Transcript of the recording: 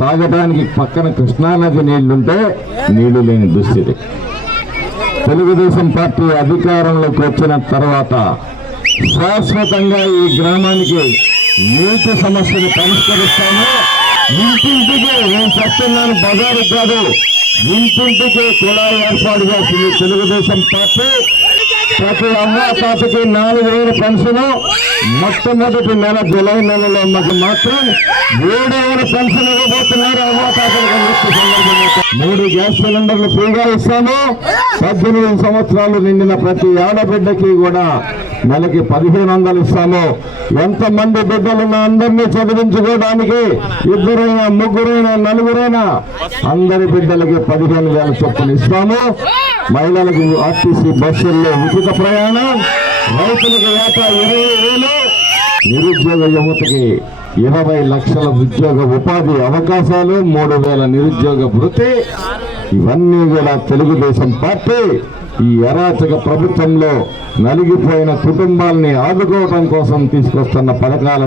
తాగడానికి పక్కన కృష్ణానది నీళ్లుంటే నీళ్లు లేని దుస్థితి. తెలుగుదేశం పార్టీ అధికారంలోకి వచ్చిన తర్వాత శాశ్వతంగా ఈ గ్రామానికి నీటి సమస్యను పరిష్కరిస్తాము. ఇంటింటికి నేను చెప్తున్నాను, బజారు కాదు, ఇంటింటికి కుళాయి ఏర్పాటు చేసింది తెలుగుదేశం పార్టీ. ప్రతి అవ్వాతాతకి 4,000 పెన్షన్, మొట్టమొదటి నెల జూలై నెలలో మాత్రం 7,000 పెన్షన్ ఇవ్వబోతున్నారు అవ్వాతాతలకు. 3 గ్యాస్ సిలిండర్లు ఫ్రీగా ఇస్తాము. 18 సంవత్సరాలు నిండిన ప్రతి ఆడబిడ్డకి కూడా నెలకి 1,500 ఇస్తాము. ఎంతమంది బిడ్డలున్నా అందరినీ చదివించుకోవడానికి 2 3 4 అందరి బిడ్డలకి 15,000 చొప్పున ఇస్తాము. మహిళలకు ఆర్టీసీ బస్సుల్లో ఉచిత ప్రయాణం, రైతులకు ఏటా 20,000, నిరుద్యోగ యువతకి 20 లక్షల ఉద్యోగ ఉపాధి అవకాశాలు, 3,000 నిరుద్యోగ భృతి. ఇవన్నీ కూడా తెలుగుదేశం పార్టీ ఈ అరాచక ప్రభుత్వంలో నలిగిపోయిన కుటుంబాలని ఆదుకోవడం కోసం తీసుకొస్తున్న పథకాలను